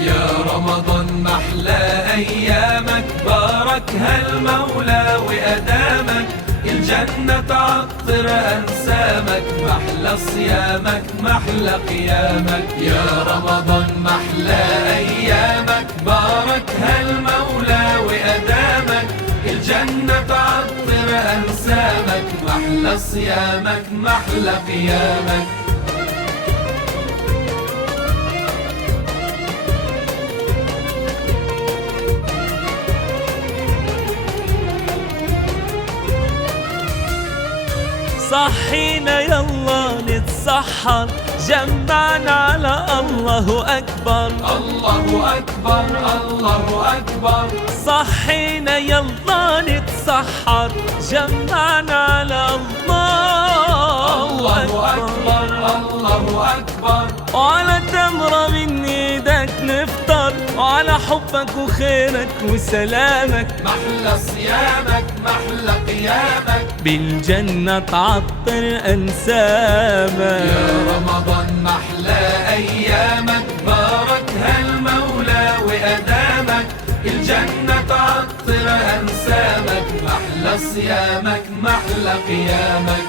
يا رمضان محلى أيامك، باركها المولى وأدامك، الجنة تعطر أنسامك، محلى صيامك محلى قيامك. يا رمضان محلى أيامك، باركها المولى وأدامك، الجنة تعطر أنسامك، محلى صيامك محلى قيامك. صحينا يلا نتسحر، جمعنا على الله أكبر. الله أكبر الله أكبر. صحينا يلا نتسحر، جمعنا على الله أكبر. الله أكبر. وعلى تمرة من ايدك نفطر، وعلى حبك وخيرك وسلامك، محلى صيامك محلى قيامك، بالجنة تعطر أنسامك. يا رمضان محلى أيامك، باركها المولى وأدامك، الجنة تعطر أنسامك، محلى صيامك محلى قيامك.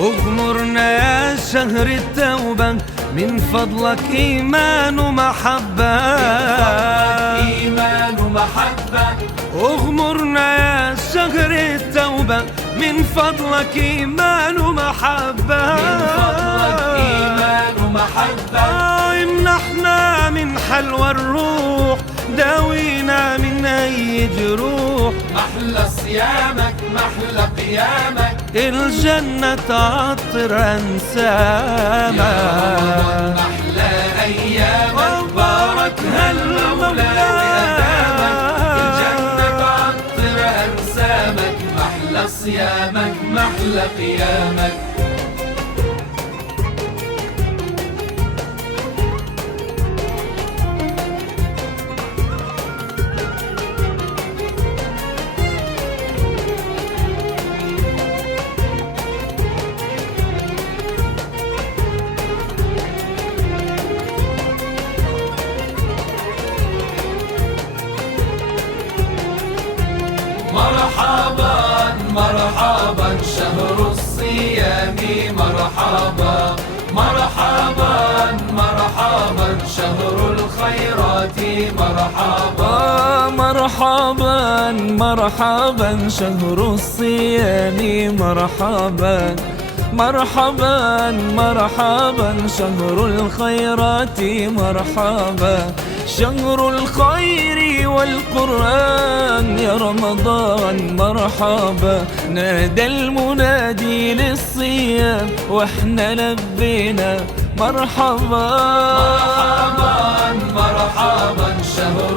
اغمرنا يا شهر التوبة، من فضلك إيمان ومحبة، إيمان ومحبة. اغمرنا يا شهر التوبة، من فضلك إيمان ومحبة، من فضلك إيمان ومحبة. امنحنا من حلوى الروح، داوينا من أي جروح، محلى صيامك محلى قيامك، الجنة تعطر أنسامك. يا رمضان محلى أيامك، باركها المولى وأدامك، الجنة تعطر أنسامك، محلى صيامك محلى قيامك. مرحبا مرحبا شهر الصيام، مرحبا مرحبا مرحبا شهر الخيرات، مرحبا مرحبا مرحبا شهر الصيام، مرحبا مرحبا مرحبا شهر الخيرات، مرحبا شهر الخير والقرآن، يا رمضان مرحبا. نادى المنادي للصيام واحنا لبينا، مرحبا مرحبا مرحبا شهر